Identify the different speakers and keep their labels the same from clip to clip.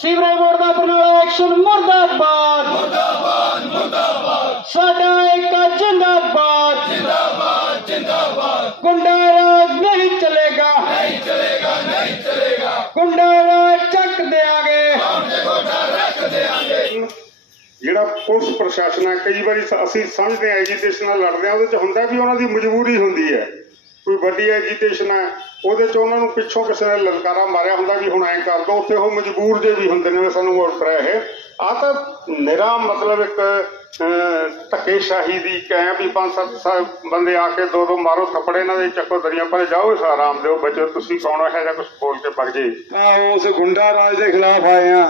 Speaker 1: Sewerage board ਦਾ Barnala action ਮੁਰਦਾਬਾਦ ਮੁਰਦਾਬਾਦ। ਮੁਰਦਾਬਾਦ ਸਾਡਾ ਇੱਕ ਜਿੰਦਾਬਾਦ। ਜਿੰਦਾਬਾਦ ਜਿੰਦਾਬਾਦ ਗੁੰਡਾ ਰਾਜ ਨਹੀਂ ਚਲੇਗਾ। ਨਹੀਂ ਚਲੇਗਾ ਨਹੀਂ ਚਲੇਗਾ ਗੁੰਡਾ ਰਾਜ ਚੱਕ ਦੇਾਂਗੇ
Speaker 2: ਜਿਹੜਾ ਪੁਲਿਸ ਪ੍ਰਸ਼ਾਸਨ ਹੈ, ਕਈ ਵਾਰੀ ਅਸੀਂ ਸਮਝਦੇ ਹਾਂ ਦੇਸ਼ ਨਾਲ ਲੜਦੇ ਆ ਉਹਦੇ ਚ ਹੁੰਦਾ ਵੀ ਉਹਨਾਂ ਦੀ ਮਜਬੂਰੀ ਹੁੰਦੀ ਹੈ। ਵੱਡੀ ਐਜੀਟੇਸ਼ਨ ਹੈ ਉਹਦੇ ਚ ਉਹਨਾਂ ਨੂੰ ਪਿੱਛੋਂ ਕਿਸੇ ਨੇ ਲਲਕਾਰਾ ਮਾਰਿਆ ਹੁੰਦਾ ਵੀ ਹੁਣ ਐਂ ਕਰ ਦੋ ਉੱਥੇ ਉਹ ਮਜਬੂਰ ਜੇ ਵੀ ਹੁੰਦੇ ਨੇ ਸਾਨੂੰ ਵੋਟ ਕਰਿਆ ਇਹ ਆ ਤਾਂ ਨਿਰਾ ਮਤਲਬ ਇੱਕ ਅਹ, ਧੱਕੇਸ਼ਾਹੀ ਦੀ ਕਹਿ ਵੀ ਪੰਜ ਸੱਤ ਬੰਦੇ ਆ ਕੇ ਦੋ ਦੋ ਮਾਰੋ ਥੱਪੜੇ ਇਹਨਾਂ ਦੇ ਚੱਕੋ ਦਰੀਆਂ ਪਰ ਜਾਓ ਇਸ ਆਰਾਮ ਦਿਓ ਬੱਚੇ ਤੁਸੀਂ ਕੌਣ ਹੈ? ਜਾਂ ਕੁਝ ਬੋਲ ਕੇ ਭੱਜ ਜੇ
Speaker 3: ਤਾਂ ਉਸ ਗੁੰਡਾ ਰਾਜ ਦੇ ਖਿਲਾਫ ਆਏ ਆ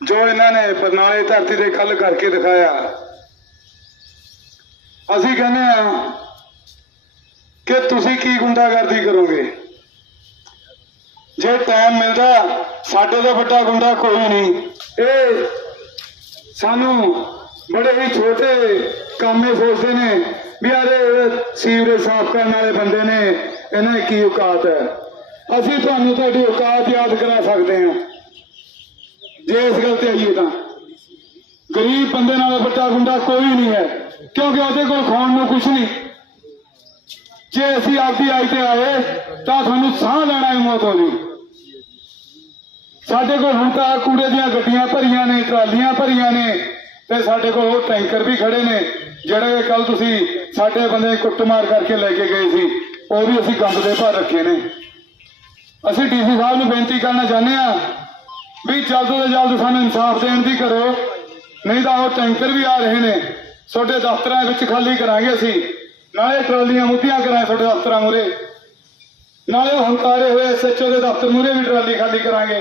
Speaker 3: ਜੋ ਇਹਨਾਂ ਨੇ ਬਰਨਾਲੇ ਧਰਤੀ ਤੇ ਕੱਲ ਕਰਕੇ ਦਿਖਾਇਆ। ਅਸੀਂ ਕਹਿੰਦੇ ਆ ਤੁਸੀਂ ਕੀ ਗੁੰਡਾਗਰਦੀ ਕਰੋਗੇ? ਜੇ ਟਾਈਮ ਮਿਲਦਾ, ਸਾਡੇ ਤੋਂ ਵੱਡਾ ਗੁੰਡਾ ਕੋਈ ਨਹੀਂ। ਇਹ ਸਾਨੂੰ ਬੜੇ ਹੀ ਛੋਟੇ ਕੰਮੇ ਸੋਚਦੇ ਨੇ ਵੀ ਯਾਰੇ ਸੀਵਰੇਜ ਸਾਫ਼ ਕਰਨ ਵਾਲੇ ਬੰਦੇ ਨੇ, ਇਹਨਾਂ ਦੀ ਕੀ ਔਕਾਤ ਹੈ? ਅਸੀਂ ਤੁਹਾਨੂੰ ਤੁਹਾਡੀ ਔਕਾਤ ਯਾਦ ਕਰਾ ਸਕਦੇ ਹਾਂ। ਜੇ ਇਸ ਗੱਲ ਤੇ ਆਈਏ ਤਾਂ। ਗਰੀਬ ਬੰਦੇ ਨਾਲ ਵੱਡਾ ਗੁੰਡਾ ਕੋਈ ਨਹੀਂ ਹੈ, ਕਿਉਂਕਿ ਉਹਦੇ ਕੋਲ ਖਾਣ ਨੂੰ ਕੁਝ ਨਹੀਂ। ਜੇ ਅਸੀਂ ਆਪਦੀ ਆਈ ਤੇ ਆਏ, ਤਾਂ ਤੁਹਾਨੂੰ ਸਾਹ ਲੈਣਾ ਹੀ ਮੌਤ ਹੋ ਜੂ ਸਾਡੇ ਕੋਲ ਹੁਣ ਤਾਂ ਕੂੜੇ ਦੀਆਂ ਗੱਡੀਆਂ ਭਰੀਆਂ ਨੇ, ਟਰਾਲੀਆਂ ਭਰੀਆਂ ਨੇ, ਤੇ ਸਾਡੇ ਕੋਲ ਉਹ ਟੈਂਕਰ ਵੀ ਖੜੇ ਨੇ, ਜਿਹੜੇ ਕੱਲ ਤੁਸੀਂ ਸਾਡੇ ਬੰਦੇ ਕੁੱਟਮਾਰ ਕਰਕੇ ਲੈ ਕੇ ਗਏ ਸੀ, ਉਹ ਵੀ ਅਸੀਂ ਗੰਦ ਦੇ ਭਰ ਰੱਖੇ ਨੇ। ਅਸੀਂ ਡੀਸੀ ਸਾਹਿਬ ਨੂੰ ਬੇਨਤੀ ਕਰਨਾ ਚਾਹੁੰਦੇ ਆ ਵੀ ਜਲਦ ਤੋਂ ਜਲਦ ਸਾਨੂੰ ਇਨਸਾਫ ਦੇਣ ਦੀ ਕਰੋ, ਨਹੀਂ ਤਾਂ ਉਹ ਟੈਂਕਰ ਵੀ ਆ ਰਹੇ ਨੇ, ਤੁਹਾਡੇ ਦਫ਼ਤਰਾਂ ਵਿੱਚ ਖਾਲੀ ਕਰਾਂਗੇ ਅਸੀਂ। ਨਾਲੇ ਟਰਾਲੀਆਂ ਮੁੱਧੀਆਂ ਕਰਾਏ ਤੁਹਾਡੇ ਦਫ਼ਤਰਾਂ ਮੂਰੇ ਨਾਲੇ ਉਹ ਹੰਕਾਰੇ ਹੋਏ ਐਸਐਚਓ ਦੇ ਦਫ਼ਤਰ ਮੂਰੇ ਵੀ ਟਰਾਲੀ ਖਾਲੀ ਕਰਾਂਗੇ।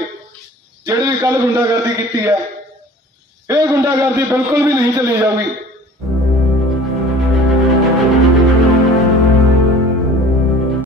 Speaker 3: ਜਿਹੜੀ ਵੀ ਕੱਲ ਗੁੰਡਾਗਰਦੀ ਕੀਤੀ ਹੈ, ਇਹ ਗੁੰਡਾਗਰਦੀ ਬਿਲਕੁਲ ਵੀ ਨਹੀਂ ਚੱਲੀ ਜਾਊਗੀ।